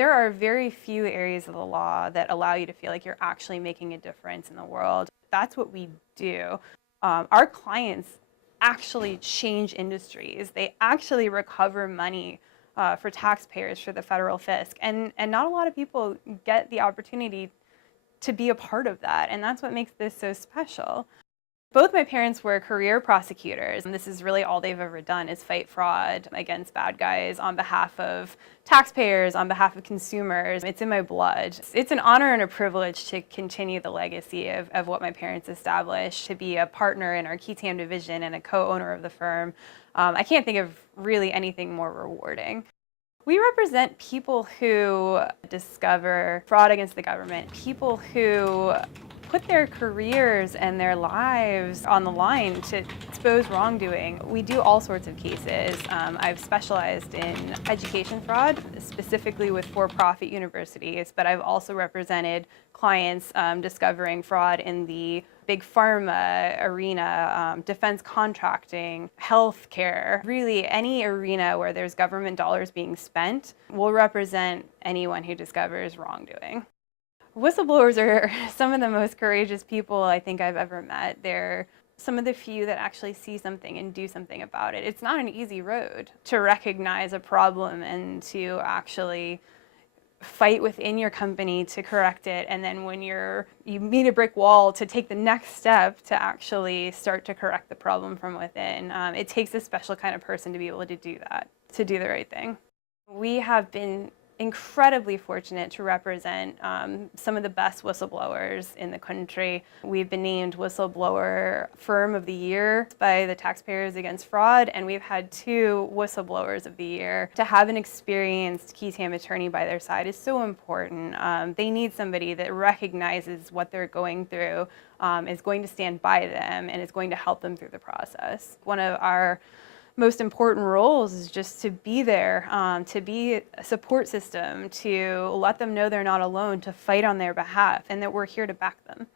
There are very few areas of the law that allow you to feel like you're actually making a difference in the world. That's what we do. Our clients actually change industries. They actually recover money for taxpayers, for the federal fisc. And not a lot of people get the opportunity to be a part of that. And that's what makes this so special. Both my parents were career prosecutors, and this is really all they've ever done is fight fraud against bad guys on behalf of taxpayers, on behalf of consumers. It's in my blood. It's an honor and a privilege to continue the legacy of what my parents established, to be a partner in our Keatam division and a co-owner of the firm. I can't think of really anything more rewarding. We represent people who discover fraud against the government, people who put their careers and their lives on the line to expose wrongdoing. We do all sorts of cases. I've specialized in education fraud, specifically with for-profit universities, but I've also represented clients discovering fraud in the big pharma arena, defense contracting, healthcare, really any arena where there's government dollars being spent will represent anyone who discovers wrongdoing. Whistleblowers are some of the most courageous people I think I've ever met. They're some of the few that actually see something and do something about it. It's not an easy road to recognize a problem and to actually fight within your company to correct it, and then when you meet a brick wall, to take the next step to actually start to correct the problem from within. It takes a special kind of person to be able to do that, to do the right thing. We have been incredibly fortunate to represent some of the best whistleblowers in the country. We've been named Whistleblower Firm of the Year by the Taxpayers Against Fraud, and we've had 2 Whistleblowers of the Year. To have an experienced Keatam attorney by their side is so important. They need somebody that recognizes what they're going through, is going to stand by them, and is going to help them through the process. One of our most important roles is just to be there, to be a support system, to let them know they're not alone, to fight on their behalf, and that we're here to back them.